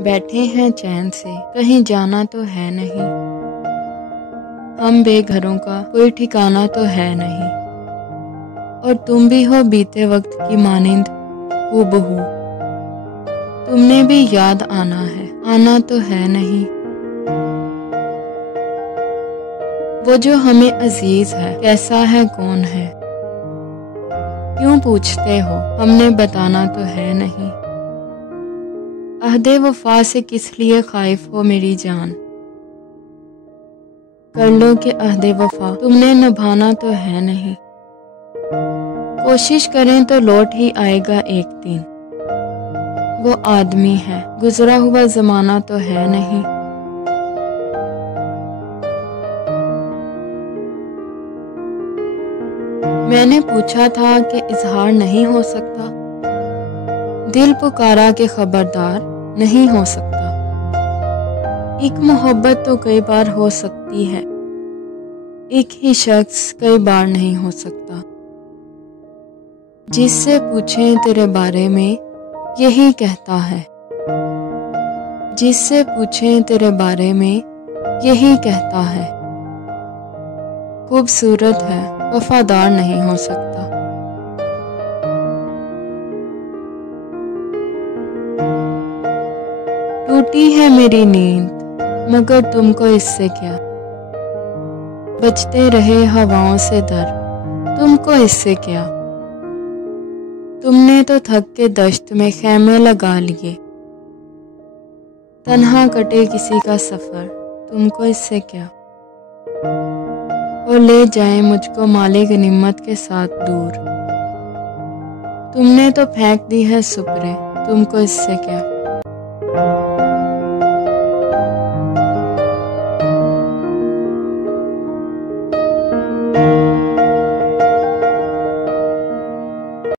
बैठे हैं चैन से, कहीं जाना तो है नहीं। हम बेघरों का कोई ठिकाना तो है नहीं। और तुम भी हो बीते वक्त की मानिंद हूबहू। तुमने भी याद आना है, आना तो है नहीं। वो जो हमें अजीज है, कैसा है, कौन है? क्यों पूछते हो, हमने बताना तो है नहीं। अहदे वफा से किस लिए खाइफ हो मेरी जान? कर लो कि अहदे वफा तुमने निभाना तो है नहीं। कोशिश करें तो लौट ही आएगा एक दिन। वो आदमी है, गुजरा हुआ जमाना तो है नहीं। मैंने पूछा था कि इजहार नहीं हो सकता। दिल पुकारा के खबरदार नहीं हो सकता। एक मोहब्बत तो कई बार हो सकती है, एक ही शख्स कई बार नहीं हो सकता। जिससे पूछें तेरे बारे में यही कहता है। जिससे पूछें तेरे बारे में यही कहता है। खूबसूरत है, वफादार नहीं हो सकता। टूटी है मेरी नींद, मगर तुमको इससे क्या? बजते रहे हवाओं से दर, तुमको इससे क्या? तुमने तो थक के दश्त में खैमे लगा लिए। तन्हा कटे किसी का सफर, तुमको इससे क्या? और ले जाए मुझको माले गनीमत के साथ दूर। तुमने तो फेंक दी है सुपरे, तुमको इससे क्या?